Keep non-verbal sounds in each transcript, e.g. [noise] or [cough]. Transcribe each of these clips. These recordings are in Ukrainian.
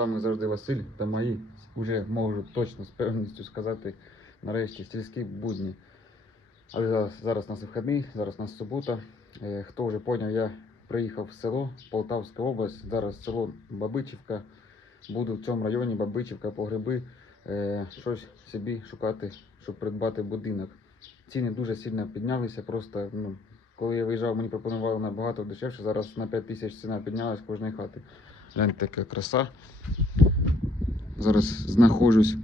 вами завжди Василь та мої вже можу точно з певністю сказати нарешті сільські будні. Але зараз, зараз у нас вихідний, зараз у нас субота. Е, Хто вже поняв, я приїхав в село Полтавська область, зараз село Бабичівка. Буду в цьому районі Бабичівка по гриби. Е, щось собі шукати, щоб придбати будинок. Ціни дуже сильно піднялися. Просто ну, коли я виїжджав, мені пропонували набагато дешевше. Зараз на 5 тисяч ціна піднялась кожної хати. Гляньте, яка краса. Зараз знаходжусь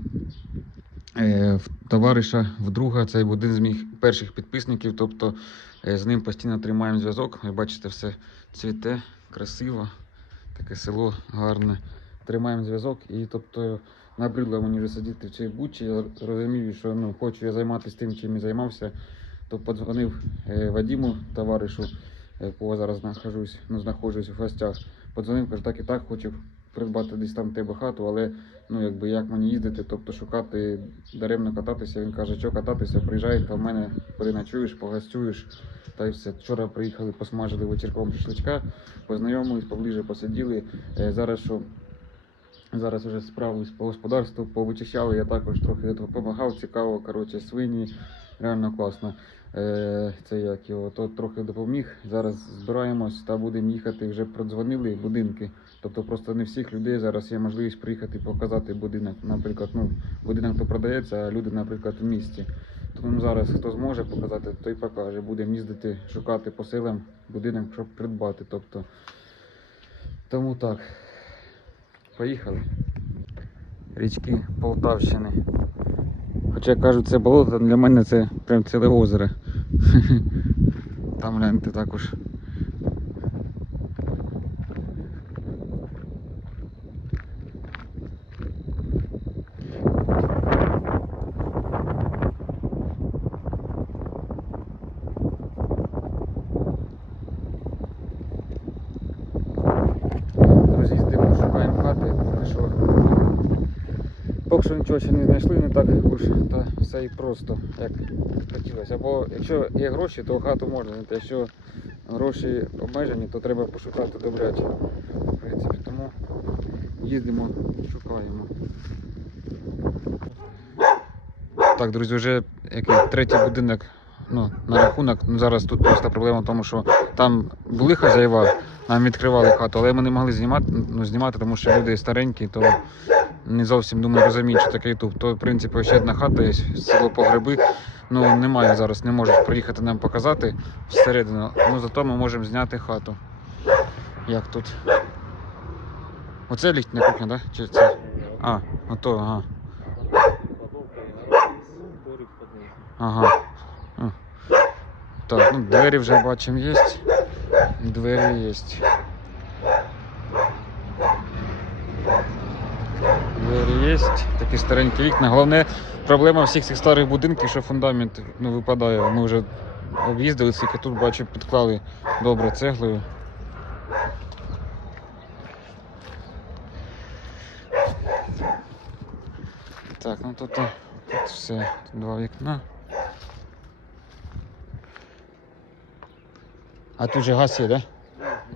е, в товариша, в друга. Це один з моїх перших підписників. Тобто е, з ним постійно тримаємо зв'язок. Ви бачите, все цвіте, красиво, таке село гарне. Тримаємо зв'язок і тобто набридло мені вже сидіти в цій бучі. Я розумію, що ну, хочу я займатися тим, чим і займався. То подзвонив е, Вадіму, товаришу, е, кого зараз знаходжусь, ну, знаходжусь в гостях. Подзвонив, каже, так і так хочу придбати десь там тебе хату, але ну якби як мені їздити, тобто шукати даремно кататися. Він каже, що кататися, приїжджай, та в мене переночуєш, погостюєш. Та й все. Вчора приїхали, посмажили вечірком шашличка, познайомились, поближе посиділи. Е, Зараз що зараз вже справлюсь по господарству, повичищали, я також трохи допомагав, цікаво, коротше, свині, реально класно. Е, Це як його, то трохи допоміг. Зараз збираємось та будемо їхати. Вже продзвонили будинки. Тобто просто не всіх людей зараз є можливість приїхати показати будинок. Наприклад, ну, будинок то продається, а люди, наприклад, в місті. Тому зараз хто зможе показати, той покаже. Будемо їздити, шукати по селам будинок, щоб придбати. Тобто, тому так. Поїхали. Річки Полтавщини. Хоча кажуть, це болото, для мене це прям ціле озеро. [laughs] Там гляньте також. Друзі, їздимо, шукаємо хати, поки що. Поки що нічого ще не знайшли, не так уж та все і просто, як хотілося. Або якщо є гроші, то хату можна знайти. Якщо гроші обмежені, то треба пошукати добряче. В принципі, тому їздимо, шукаємо. Так, друзі, вже який третій будинок ну, на рахунок. Ну, зараз тут просто проблема в тому, що там були хазяїва, нам відкривали хату, але ми не могли знімати, ну, знімати, тому що люди старенькі, то не зовсім думаю, розуміють, що таке Ютуб. То, в принципі, ще одна хата є, село Погреби. Ну, немає зараз, не можуть приїхати нам показати всередину. Ну, зато ми можемо зняти хату. Як тут? Оце літня кухня, так? Да? Чи це? А, ото, ага. Ага. Так, ну двері вже бачимо є. Двері є. Двері є, такі старенькі вікна. Головне проблема всіх цих старих будинків, що фундамент ну, випадає. Ми вже об'їздили, скільки тут бачу, підклали добре цеглою. Так, ну тут, тут все, тут два вікна. А тут же газ є, да?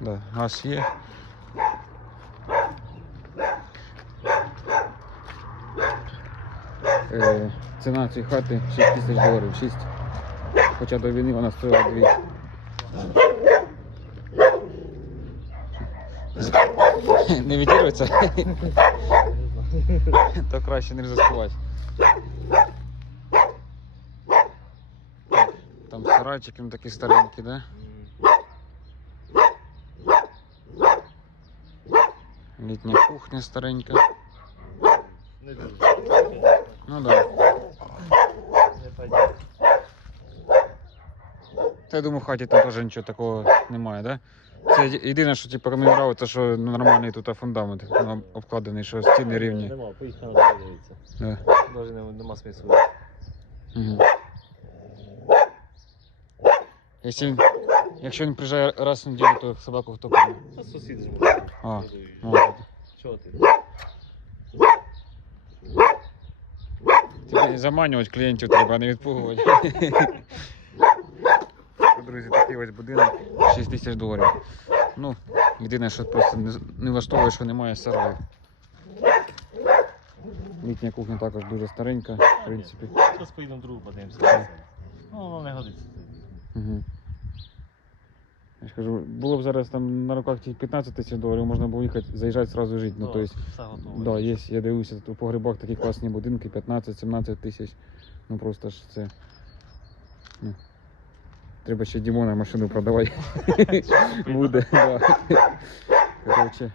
Да, газ є. Е, ціна цієї хати 6 тисяч доларів. 6. Хоча до війни вона стоїла 2. Не відірветься? То краще не ризикувати. Там сарайчик, він такий старенький, да? Літня кухня старенька. Не дуже. Ну да. Не пойдет. Та я думаю, в хаті там теж нічого такого немає, да? Це є- єдине, що типу, мені нравиться, що ну, нормальний тут фундамент ну, обкладений, що стіни рівні. Нема, поїхали дивитися. Да. Даже нема, нема смислу. Угу. Якщо, він- якщо він приїжджає раз в неділю, то собаку хто кормить? Та сусіди ж можуть. А, Годують. може. Чого ти? Тобі заманювати клієнтів треба, а не відпугувати. Друзі, такий ось будинок 6 тисяч доларів. Ну, єдине, що просто не, не влаштовує, що немає сараю. Літня кухня також дуже старенька, в принципі. Зараз поїдемо другу подивимося. Ну, воно не годиться. Угу. Я ж кажу, було б зараз там на руках тільки 15 тисяч доларів, можна було їхати, заїжджати зразу жити. Ну, то есть, все готово. да, є, я дивлюся, тут у погребах такі класні будинки, 15-17 тисяч. Ну просто ж це. Ну, треба ще Дімона машину продавати. [laughs] Буде, да. Коротше,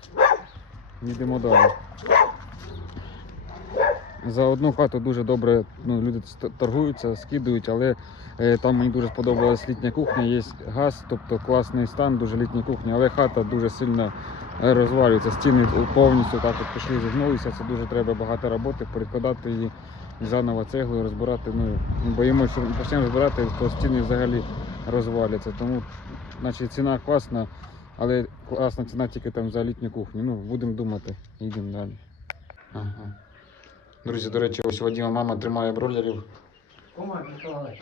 їдемо далі. За одну хату дуже добре ну, люди торгуються, скидують, але е, там мені дуже сподобалась літня кухня, є газ, тобто класний стан, дуже літня кухня, але хата дуже сильно е, розвалюється. Стіни повністю так от пішли, зігнулися. Це дуже треба багато роботи, перекладати її заново цеглою, розбирати. Ну, боїмося, що почнемо розбирати, то стіни взагалі розваляться. Тому значить, ціна класна, але класна ціна тільки там за літню кухню. Ну, будемо думати, їдемо далі. Ага. Друзі, до речі, ось Вадима мама тримає бройлерів. Кума Миколаївич.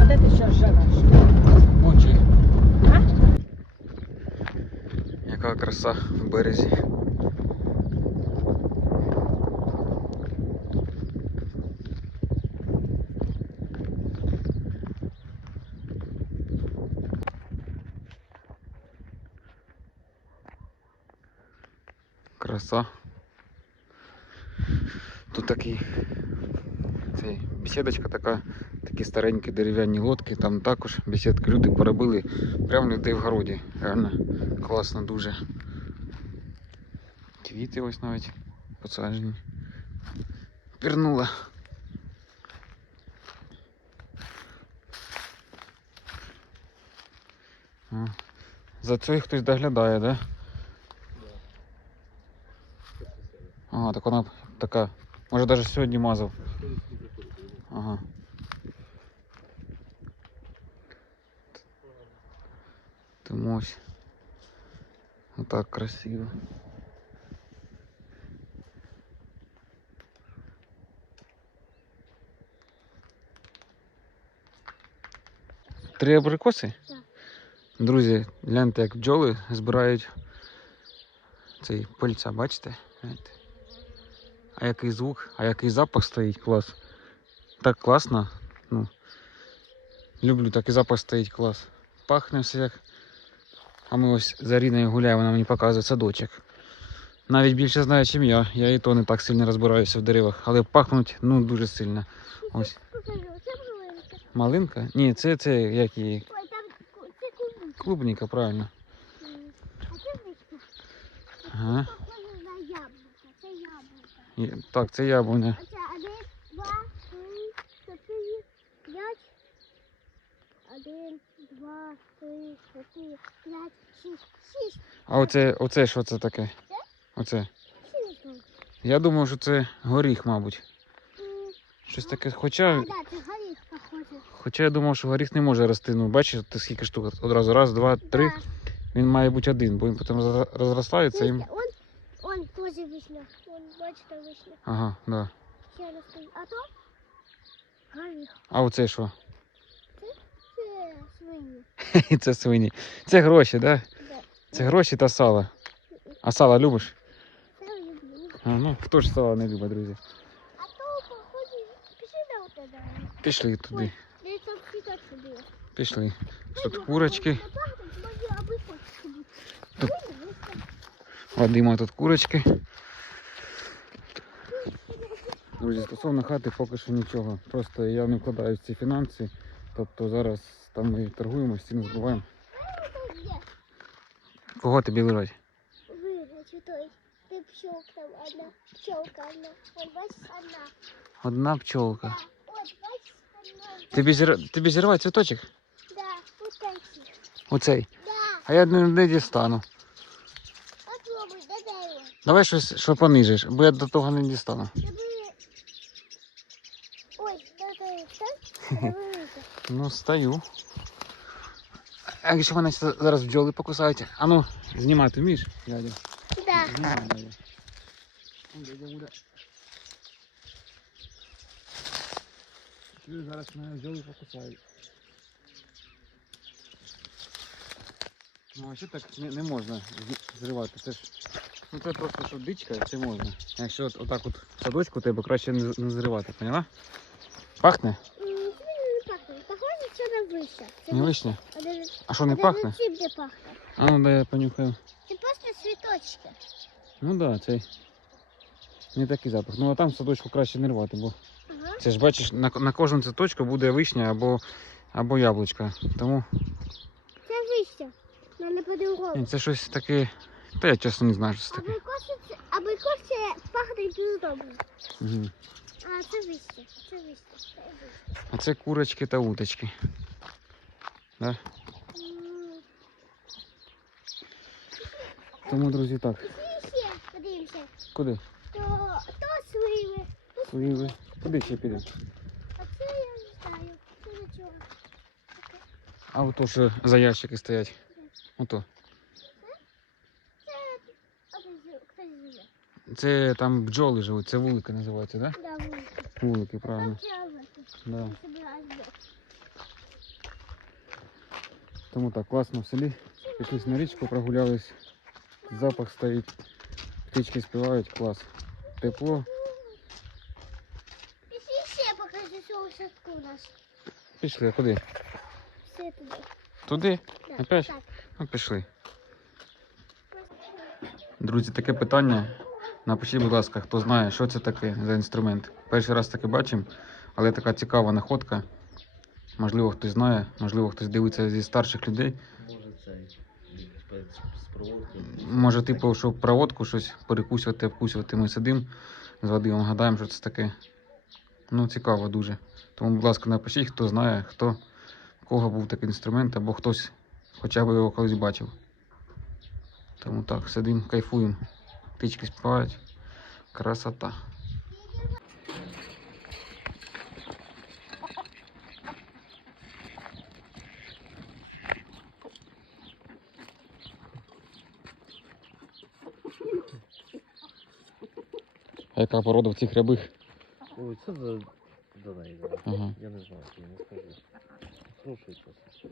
А де ти що живеш? Бучі. А? Яка краса в березі. Краса. Тут такий цей, бесідочка така, такі старенькі дерев'яні лодки, там також бесідки люди поробили прямо людей в городі. Реально класно дуже. Квіти ось навіть посаджені. Пірнула. За цим хтось доглядає, да? Ага, так вона така. Може навіть сьогодні мазав. Ага. Тому ось. Отак красиво. Три абрикоси? Так. Друзі, гляньте, як бджоли збирають цей пильця, бачите? А який звук, а який запах стоїть, клас. Так класно. Ну, люблю такий запах стоїть клас. Пахне все як. А ми ось за Ріною гуляємо, вона мені показує садочок. Навіть більше знає, ніж я. Я і то не так сильно розбираюся в деревах, але пахнуть ну дуже сильно. Ось. Малинка? Ні, це, це як її. Клубніка, правильно. Ага. Похоже на яблуко. Це Є- Так, це яблуня. Один, два, три, чотири, п'ять. Один, два, три, чотири, п'ять, шість. Шість. А оце, оце що це таке? Оце. Я думав, що це горіх, мабуть. Щось таке. Хоча, це горіх похоже. хоча я думав, що горіх не може рости. Ну, бачиш, ти скільки штук одразу. Раз, два, три. Він має бути один, бо він потім розростається і. Он, он теж вишня. Бачите, вишня. Ага, да. Ще раз стоїть. А то горіх. А оце що? Це свині. Це свині. Це гроші, да? Да. Це гроші та сало. А сало любиш? Це люблю. А, ну, хто ж сало не любить, друзі? А то, походу, пішли на вот это. Пішли туди. Десь там цвіток собі. Пішли. Що тут курочки. Тут- Вадима тут курочки. Друзі, стосовно хати поки що нічого. Просто я не вкладаю в ці фінанси. Тобто зараз там ми торгуємо, ціни збиваємо. Кого тобі лежать? Виручу той. Ти пчелка там одна. Пчелка одна. Ой, бачиш, одна. Одна пчолка. Да. От, бачиш, одна. Тобі, зір... Тобі зірвати цвіточок? Да, такі. Оцей. Да. А я не, не дістану. Попробуй, додай його. Давай щось, що понижиш, бо я до того не дістану. Тобі... Ой, додай, так? Велике. Ну, стою. А якщо мене за- зараз бджоли покусають? А ну, знімати вмієш, дядя? Да. Знімай, дядя. Дядя буде. Чую, зараз мене бджоли покусають. Ну, а ще так не, не можна зривати. Це ж ну це просто що дичка, це можна. Якщо от, отак от садочку тебе краще не, не зривати, поняла? Пахне. Похоже, що на вище. Це Не вишня? А що не пахне? А ну дай я понюхаю. Це просто цвіточки. Ну так, да, цей. Не такий запах. Ну а там садочку краще не рвати, бо Ага. це ж бачиш, на, на кожному цвіточку буде вишня або, або яблучка. Тому Це вище. Мене по-другому. це щось таке. Та я чесно не знаю, що це таке. Абрикос це пахне дуже добре. Угу. А це вище. Це вище. А це курочки та уточки. Да? Тому, друзі, так. Подивимося. Куди? То, то сливи. Сливи. Куди ще підемо? А це я не знаю. Це для чого? А ото що за ящики стоять. Ото. Це там бджоли живуть, це вулики називаються, так? Да, вулики. Да? Вулики, правильно. Там. Да. Тому так, класно в селі. Пішли на річку, прогулялись. Запах стоїть. Птички співають, клас. Тепло. Пішли ще покажи, у садку у нас. Пішли, а куди? Все туди. Туди? Да, Опять? Так. Ну, пішли. Друзі, таке питання. Напишіть, будь ласка, хто знає, що це таке за інструмент. Перший раз таке бачимо, але така цікава находка. Можливо, хтось знає, можливо, хтось дивиться зі старших людей. Може цей. Може, типу, щоб проводку щось перекусувати, обкусувати. Ми сидимо з Вадимом, гадаємо, що це таке. Ну, цікаво дуже. Тому, будь ласка, напишіть, хто знає, хто, кого був такий інструмент, або хтось хоча б його колись бачив. Тому так, сидимо, кайфуємо. Птички співають. Красота. А яка порода в цих рябих? Ой, це до, до неї. да. Ага. Я не знаю, я не скажу. Слушай просто.